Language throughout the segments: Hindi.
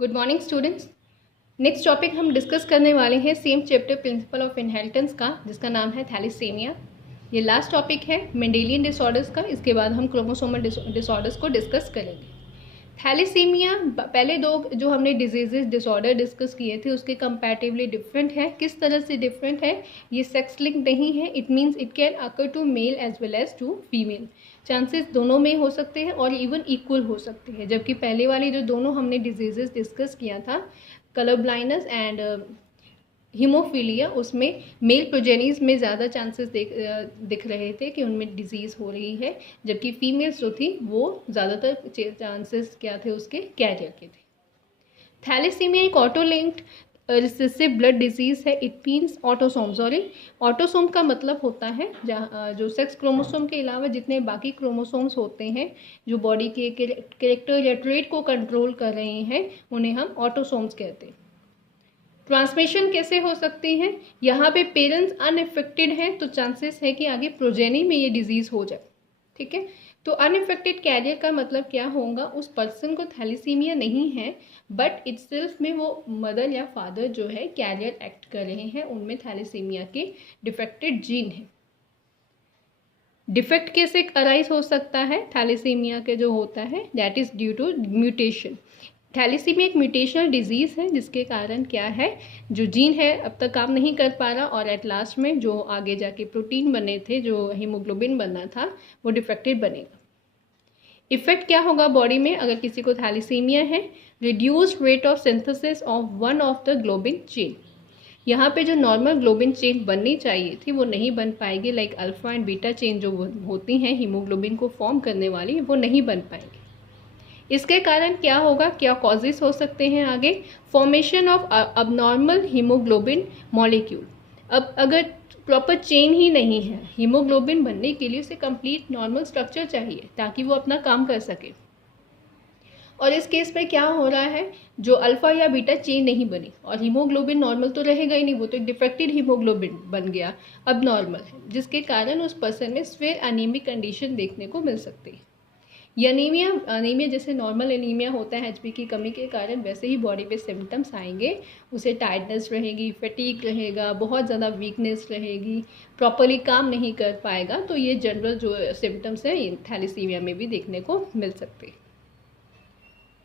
Good morning students. Next topic हम डिस्कस करने वाले हैं same chapter principle of inheritance का, जिसका नाम है थैलेसीमिया। ये लास्ट टॉपिक है मेंडेलियन डिसऑर्डर्स का। इसके बाद हम क्रोमोसोमल डिसऑर्डर्स को डिस्कस करेंगे। थैलेसीमिया पहले दो जो हमने डिजीजेस डिसऑर्डर डिस्कस किए थे उसके कंपैरेटिवली डिफरेंट है। किस तरह से डिफरेंट है? ये सेक्स लिंक नहीं है। It means it can occur to male as well as to female. Chances दोनों में हो सकते हैं और इवन इक्वल हो सकते हैं। जबकि पहले वाली जो दोनों हमने डिजीजेस डिस्कस किया था, कलर ब्लाइंडनेस एंड हीमोफीलिया, उसमें मेल प्रोजेनीज में ज़्यादा चांसेस दिख रहे थे कि उनमें डिजीज़ हो रही है, जबकि फीमेल्स जो थी वो ज़्यादातर चांसेस क्या थे उसके कैरियर के थे। थैलेसीमिया एक auto linked recessive blood disease है। इट मीन्स ऑटोसोम, ऑटोसोम का मतलब होता है जो सेक्स क्रोमोसोम के अलावा जितने बाकी क्रोमोसोम्स होते हैं जो बॉडी के कैरेक्टर या ट्रेट को कंट्रोल कर रहे हैं, उन्हें हम ऑटोसोम्स कहते हैं। ट्रांसमिशन कैसे हो सकती है? यहाँ पे पेरेंट्स अनइफेक्टेड हैं तो चांसेस है कि आगे प्रोजेनी में ये डिजीज़ हो जाए। ठीक है, तो अनइफेक्टेड कैरियर का मतलब क्या होगा? उस पर्सन को थैलेसीमिया नहीं है, बट इटसेल्फ में वो मदर या फादर जो है कैरियर एक्ट कर रहे हैं, उनमें थैलेसीमिया के डिफेक्टेड जीन है। डिफेक्ट कैसे अराइज हो सकता है थैलेसीमिया के जो होता है? That is due to mutation. Thalassaemia एक म्यूटेशनल डिजीज़ है जिसके कारण क्या है, जो जीन है अब तक काम नहीं कर पा रहा और एट लास्ट में जो आगे जाके प्रोटीन बने थे, जो हीमोग्लोबिन बनना था, वो डिफेक्टेड बनेगा। इफेक्ट क्या होगा बॉडी में अगर किसी को थैलेसीमिया है? Reduced rate of synthesis of one of the globin chain. यहाँ पे जो नॉर्मल ग्लोबिन चेन बननी चाहिए थी वो नहीं बन पाएगी। Like alpha and beta chain जो होती हैं हीमोग्लोबिन को फॉर्म करने वाली, वो नहीं बन पाएंगी। इसके कारण क्या होगा, क्या कॉजेस हो सकते हैं आगे? Formation of abnormal haemoglobin molecule. अब अगर प्रॉपर चेन ही नहीं है, हीमोग्लोबिन बनने के लिए उसे कंप्लीट नॉर्मल स्ट्रक्चर चाहिए ताकि वो अपना काम कर सके। और इस केस में क्या हो रहा है, जो अल्फा या बीटा चेन नहीं बनी और हीमोग्लोबिन नॉर्मल तो रहेगा ही नहीं, वो तो एक डिफेक्टेड हीमोग्लोबिन बन गया, अब नॉर्मल है, जिसके कारण उस पर्सन में स्वेर एनीमिक कंडीशन देखने को मिल सकती है। ये अनीमिया जैसे नॉर्मल एनीमिया होता है एचबी की कमी के कारण, वैसे ही बॉडी पे सिम्टम्स आएंगे। उसे टायर्डनेस रहेगी, फटीग रहेगा, बहुत ज़्यादा वीकनेस रहेगी, प्रॉपरली काम नहीं कर पाएगा। तो ये जनरल जो सिम्टम्स हैं थैलेसीमिया में भी देखने को मिल सकते हैं।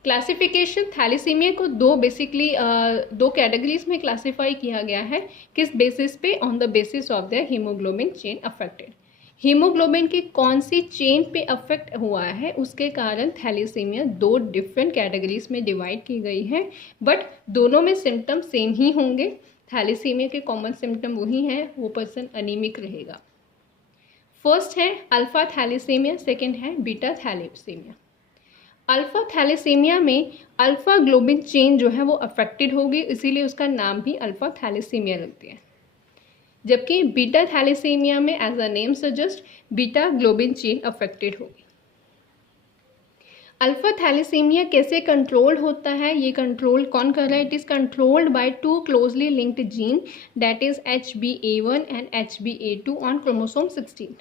क्लासिफिकेशन, थैलेसीमिया को दो कैटेगरीज में क्लासीफाई किया गया है। किस बेसिस पे? On the basis of the haemoglobin chain affected. Haemoglobin की कौन सी चेन पे अफेक्ट हुआ है उसके कारण थैलेसीमिया दो डिफरेंट कैटेगरीज में डिवाइड की गई है, बट दोनों में सिम्टम सेम ही होंगे। थैलेसीमिया के कॉमन सिम्टम वही हैं, वो पर्सन अनीमिक रहेगा। फर्स्ट है अल्फा थैलेसीमिया, सेकेंड है बीटा थैलेसीमिया। अल्फा थैलेसीमिया में अल्फा ग्लोबिन चेन जो है वो अफेक्टेड होगी, इसीलिए उसका नाम भी अल्फा थैलेसीमिया रखते हैं। जबकि बीटा थैलेसीमिया में as a name suggest beta globin chain affected होगी। अल्फा थैलेसीमिया कैसे कंट्रोल होता है? ये कंट्रोल कौन कर रहा है? It is controlled by two closely linked gene, that is HbA1 and HbA2 on chromosome 16।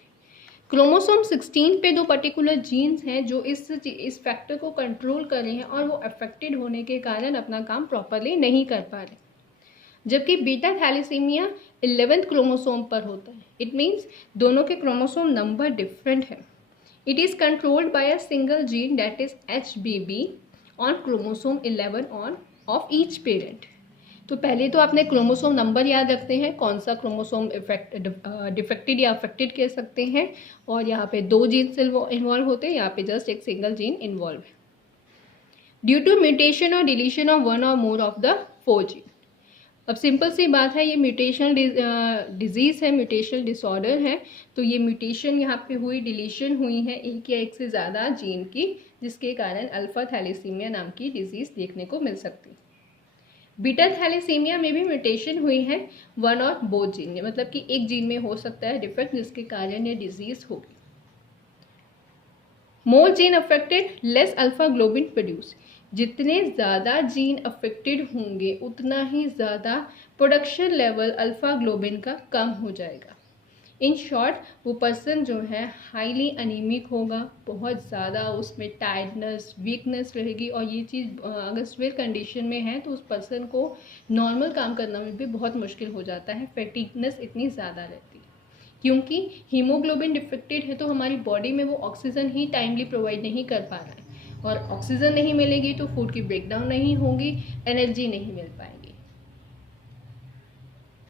Chromosome 16 पे दो पर्टिकुलर जीन्स हैं जो इस फैक्टर को कंट्रोल कर रहे हैं और वो अफेक्टेड होने के कारण अपना काम प्रॉपरली नहीं कर पा रहे। जबकि बीटा थैलेसीमिया 11th क्रोमोसोम पर होता है। इट मीन्स दोनों के क्रोमोसोम नंबर डिफरेंट है। It is controlled bye a single gene that is HBB on chromosome 11 on off each parent. तो पहले तो आपने क्रोमोसोम नंबर याद रखते हैं, कौन सा क्रोमोसोम डिफेक्टेड या अफेक्टेड कह सकते हैं, और यहाँ पे दो जीन्स इन्वॉल्व होते हैं, यहाँ पे जस्ट एक सिंगल जीन इन्वॉल्व है। ड्यू टू म्यूटेशन और डिलीशन ऑफ वन और मोर ऑफ द 4 जीन। अब सिंपल सी बात है, ये म्यूटेशनल डिजीज़ है, म्यूटेशनल डिसऑर्डर है। तो ये म्यूटेशन यहाँ पे हुई, डिलीशन हुई है एक या एक से ज़्यादा जीन की, जिसके कारण अल्फा थैलेसीमिया नाम की डिजीज़ देखने को मिल सकती है। बीटा थैलेसीमिया में भी म्यूटेशन हुई है वन और बोथ जीन, मतलब कि एक जीन में हो सकता है डिफेक्ट, जिसके कारण ये डिजीज़ होगी। More gene affected less alpha globin produce. जितने ज़्यादा जीन अफेक्टेड होंगे उतना ही ज़्यादा प्रोडक्शन लेवल अल्फा ग्लोबिन का कम हो जाएगा। इन शॉर्ट वो पर्सन जो है हाईली अनीमिक होगा, बहुत ज़्यादा उसमें टायर्डनेस, वीकनेस रहेगी, और ये चीज़ अगर सिवियर कंडीशन में है तो उस पर्सन को नॉर्मल काम करना में भी बहुत मुश्किल हो जाता है, फैटिगनेस इतनी ज़्यादा रहती है। क्योंकि हीमोग्लोबिन डिफेक्टेड है तो हमारी बॉडी में वो ऑक्सीजन ही टाइमली प्रोवाइड नहीं कर पा रहा है, और ऑक्सीजन नहीं मिलेगी तो फूड की ब्रेकडाउन नहीं होगी, एनर्जी नहीं मिल पाएगी।